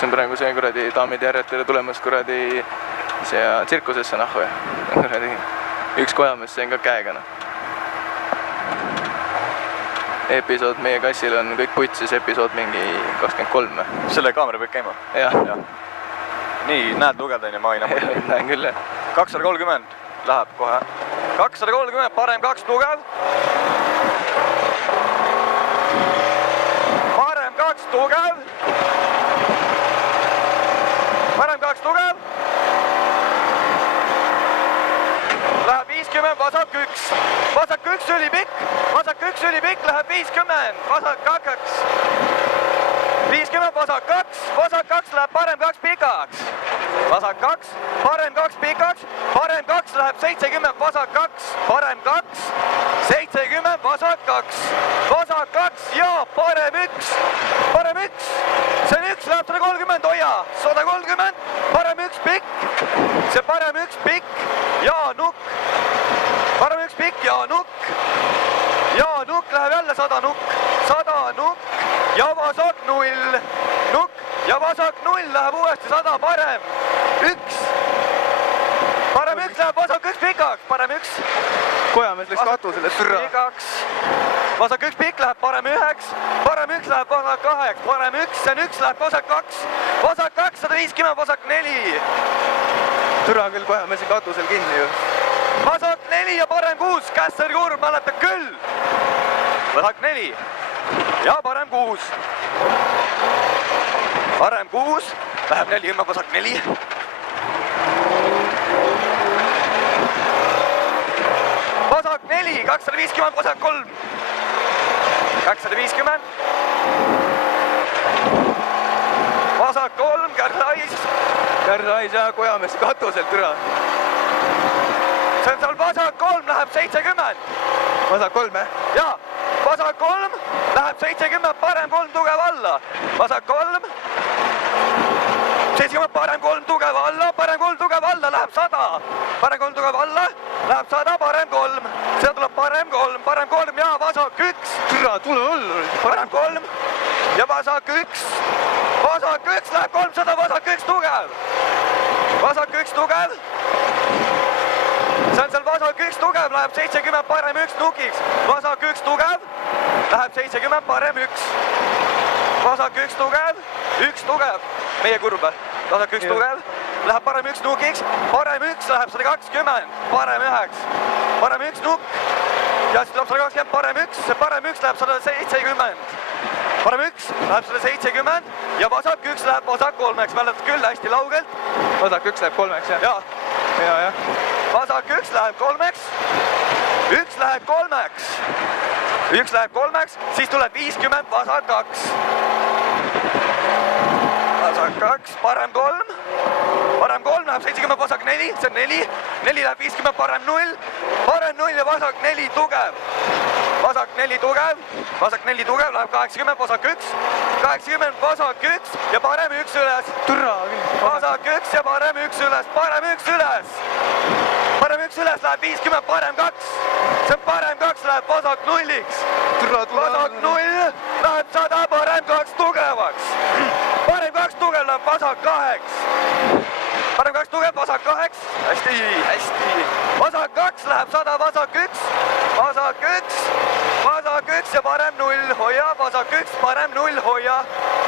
see on praegu see kuradi daamid järjetele tulemas kuradi see tsirkusesse nahku ja kuradi üks kojamees see on ka käega noh. Episood meie kassil on kõik putsis, episood mingi 23 või? Selle kaamera peab käima? Jah. Nii, näed lugeda ja ma ei näe. Näen küll jah. 230 läheb kohe. 230, parem 2 tugev. Parem 2 tugev. Parem 2 tugev. Läheb 50, vasak 1. Vasak 1 ülipikk. Vasak 1 ülipikk läheb 50. Vasak 2. 50, vasak 2. Vasak 2 läheb parem 2 pikaks. Vasak 2, parem 2 pikaks. Parem 2 läheb 70, vasak 2. Parem 2, 70, vasak 2. Vasak 2 ja parem 1. Parem 1. See 1 läheb 130, hoia. 130, parem 1 pikk. See parem 1 pikk ja nukk. Parem 1 pikk ja nukk. Ja nukk läheb jälle 100 nukk. 100 nukk ja vasak 0. Nukk ja vasak 0 läheb uuesti 100 parem. 1. Parem 1 läheb vasak 1 pikaks. Parem 1. Kojamees läks katusele türa. Vasak 1 pikk läheb parem 1. Parem 1 läheb vasak 2. Parem 1. See 1 läheb vasak 2. Vasak 2, 150, vasak 4. Türa küll kojamees katusel kinni ju. Vasak 4 ja parem 6. Kässer Kurm mäletab küll. Vasak 4 ja parem 6. Parem 6. Läheb 40, vasak 4. Vasak 4, 250, vasak 3. 250. Vasak 3, Kärdais. Kärdais ja kojamees katusel türa. See on seal vasak 3, läheb 70. Vasak 3 jah? Jaa, vasak 3 läheb 70, parem 3 tugev alla. Vasak 3. 70, parem 3 tugev alla, parem 3 tugev alla, läheb 100. Parem 3 tugev alla, läheb 100, parem 3. See tuleb parem 3, parem 3 ja vasak 1. Türa, tule hullu. Parem 3 ja vasak 1. Vasak 1 läheb 300, vasak 1 tugev. Vasak 1 tugev. See on seal vasak 1 tugev, läheb 70, parem 1 nukiks. Vasak 1 tugev, läheb 70, parem 1. Vasak 1 tugev, 1 tugev. Meie kurb. Vasak 1 tugev, läheb parem 1 nukiks. Parem 1 läheb 120, parem 9. Parem 1 nukk. Ja siis tuleb 120, parem 1. See parem 1 läheb 170. Parem 1 läheb 170 ja vasak 1 läheb vasak 3-ks. Mäletad küll hästi laugelt. Vasak 1 läheb 3-ks jah? Jaa. Vasak 1 läheb 3-ks. 1 läheb 3-ks. 1 läheb 3-ks, siis tuleb 50, vasak 2. Vasak 2, parem 3. Parem 3 läheb 70, vasak 4, see on 4. 4 läheb 50, parem 0. Parem 0 ja vasak 4 tugev. Vasak 4 tugev. Vasak 4 tugev läheb 80, vasak 1. 80, vasak 1 ja parem 1 üles. Türa küll. Vasak 1 ja parem 1 üles, parem 1 üles. Parem 1 üles läheb 50, parem 2. See on parem 2 läheb vasak 0-iks. Vasak 0 läheb 100, parem 2 tugevaks. Parem 2 tugev läheb vasak 2-ks. Parem 2 tugev, vasak 2-ks. Hästi. Vasak 2 läheb 100, vasak 1. Vasak 1. Vasak 1 ja parem 0, hoia. Vasak 1, parem 0, hoia.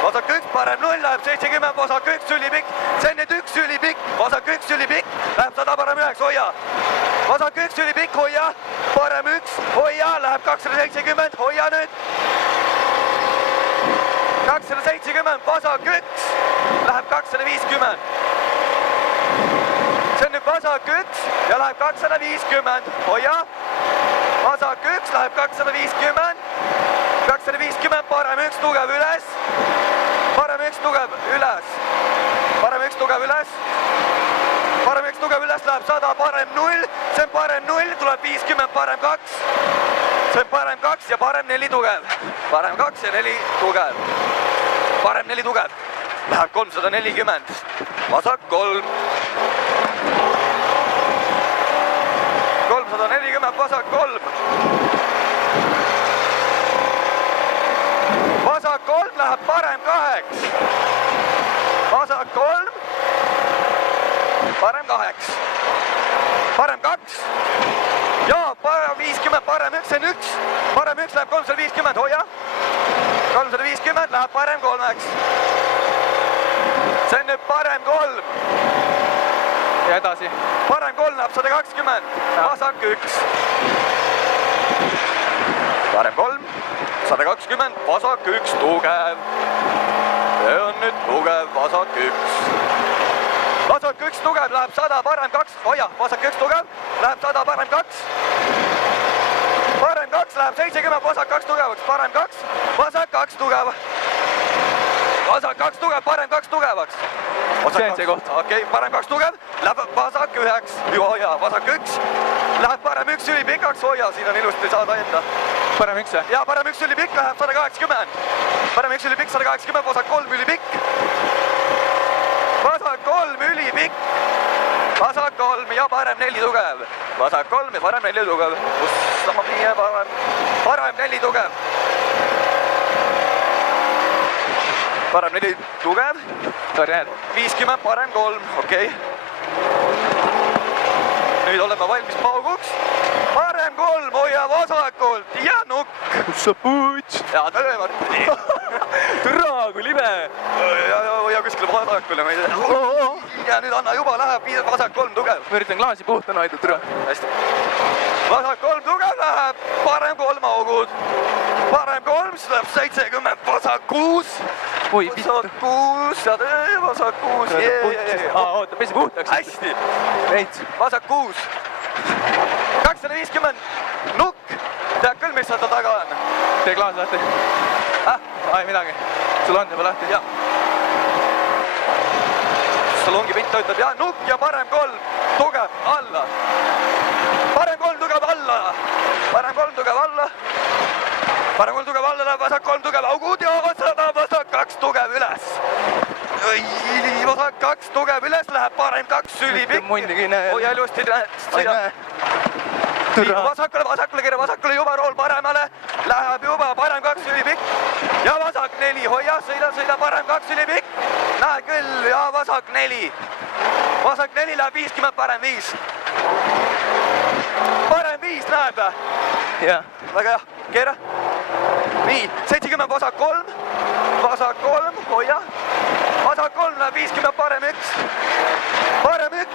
Vasak 1, parem 0 läheb 70, vasak 1 ülipikk. See on nüüd 1 ülipikk. Vasak 1 ülipikk läheb 100, parem 9, hoia. Vasak 1 ülipikk, hoia. Parem 1, hoia. Läheb 270, hoia nüüd. 270, vasak 1 läheb 250. See on nüüd vasak 1 ja läheb 250, hoia. Vasak 1 läheb 250. 250, parem 1 tugev üles. Parem 1 tugev üles. Parem 1 tugev üles. Parem 1 tugev üles läheb 100, parem 0. See on parem 0, tuleb 50, parem 2. See on parem 2 ja parem 4 tugev. Parem 2 ja 4 tugev. Parem 4 tugev. Läheb 340. Vasak 3. 340, vasak 3. Vasak 3 läheb parem 2-ks. parem 8, parem 2 ja 50, parem 1, see on 1, parem 1 läheb 350, hoia. 350 läheb parem 3-ks. See on nüüd parem 3. ja edasi. Parem 3 läheb 120, vasak 1. Parem 3, 120, vasak 1, tugev. See on nüüd tugev, vasak 1. Vasak 1 tugev, läheb 100, parem 2, hoia, vasak 1 tugev, läheb 100, parem 2. Parem 2 läheb 70, vasak 2 tugevaks, parem 2, vasak 2 tugev. Vasak 2 tugev, parem 2 tugevaks. See on see koht. Okei, parem 2 tugev, läheb vasak 1, hoia, vasak 1. Läheb parem 1 ülipikaks, hoia, siin on ilusti saada enda. parem 1 või? Ja parem 1 ülipikk läheb 180. Parem 1 ülipikk 180, vasak 3 ülipikk. Vasak 3 ülipikk. Vasak 3 ja parem 4 tugev. Vasak 3 ja parem 4 tugev. Kus sama viie parem 4 tugev. Parem 4 tugev. Karjäär. 50, parem 3, okei. Nüüd oleme valmis pauguks. Parem 3, hoia vasakult ja nukk. kus sa puuts? Ja töö, Martin. Türa, kui libe. Ja kuskile vasakule, ma ei tea. Ja nüüd anna juba läheb, vasak 3 tugev. ma üritan klaasi puhtana hoida, türa. Hästi. Vasak 3 tugev läheb, parem 3 augud. Parem 3, siis läheb 70, vasak 6. oi, vittu. Vasak 6 ja töö, vasak 6. oota, pesi puhtaks. Hästi. veits. Vasak 6. 250. Nukk. Tead küll, mis seal taga on? tee klaas lahti. ai, midagi. sul on juba lahti? jah. Salongi pilt töötab ja nukk ja parem 3 tugev alla. Parem 3 tugev alla. Parem 3 tugev alla. Parem 3 tugev alla läheb, vasak 3 tugev augud ja vasak 2 tugev üles. Vasak 2 tugev üles läheb, parem 2 ülipikk. munnigi ei näe. hoia ilusti. ei näe. türa. vasakule kere, vasakule juba rool paremale. Läheb juba parem 2 ülipikk. Ja vasak 4, hoia, sõida, parem 2 ülipikk. Näe küll ja vasak 4. Vasak 4 läheb 50, parem 5. Parem 5 näeb. jah. Väga hea, keera. Nii, 70, vasak 3. Vasak 3, hoia. Vasak 3 läheb 50, parem 1. Parem 1,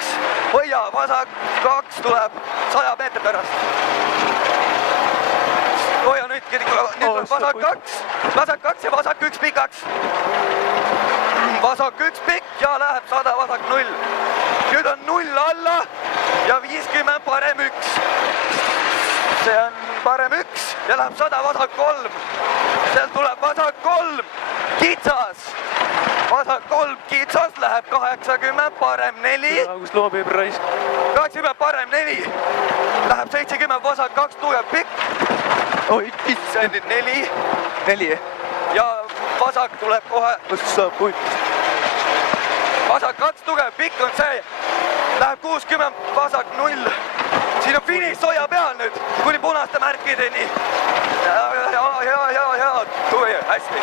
hoia, vasak 2 tuleb 100 meetri pärast. Hoia nüüd tuleb vasak 2. Vasak 2 ja vasak 1 pikaks. Vasak 1 pikk ja läheb 100, vasak 0. Nüüd on 0 alla ja 50, parem 1. See on parem 1 ja läheb 100, vasak 3. Sealt tuleb vasak 3, kitsas. Vasak 3 kitsas läheb 80, parem 4. kus loobib raisk. 80, parem 4. Läheb 70, vasak 2 tugev pikk. oi, kits. See on nüüd 4. 4. Ja vasak tuleb kohe. kus sa puuts? Vasak 2 tugev pikk on see. Läheb 60, vasak 0. Siin on finiš, hoia peal nüüd, kuni punaste märkideni. Ja, tuvi, hästi.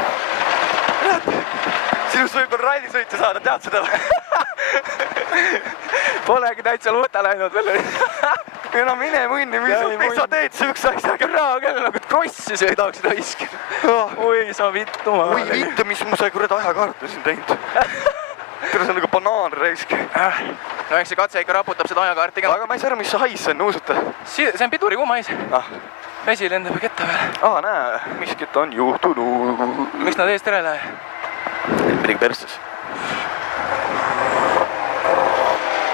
Sinust võib rallisõitja saada, tead seda või? Polegi täitsa luuta läinud veel. Ja no mine mõnni, mis sa teed sihukese asjaga? Türa küll nagu krossi sõidaksid raisk. oi, sa vittu ma. Oi vittu, mis ma sai kurat ajakaartu siin teinud. Tere, see on nagu banaan raisk. no eks see katse ikka raputab seda ajakaarti ka. Aga ma ei saa aru, mis see hais see on, nuusuta. See on pidurikuumais. vesi lendab ketta peale. Näe, miskit on juhtunud. miks nad eest ära ei lähe? Midagi persses.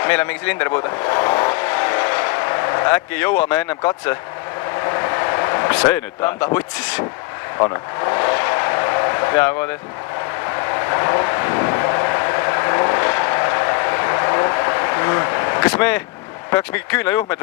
meil on mingi silinder puudu. Äkki jõuame ennem katse. Mis see nüüd lambda putsis. Anna. jaa, koodes. Kas me peaks mingi küünlajuhmed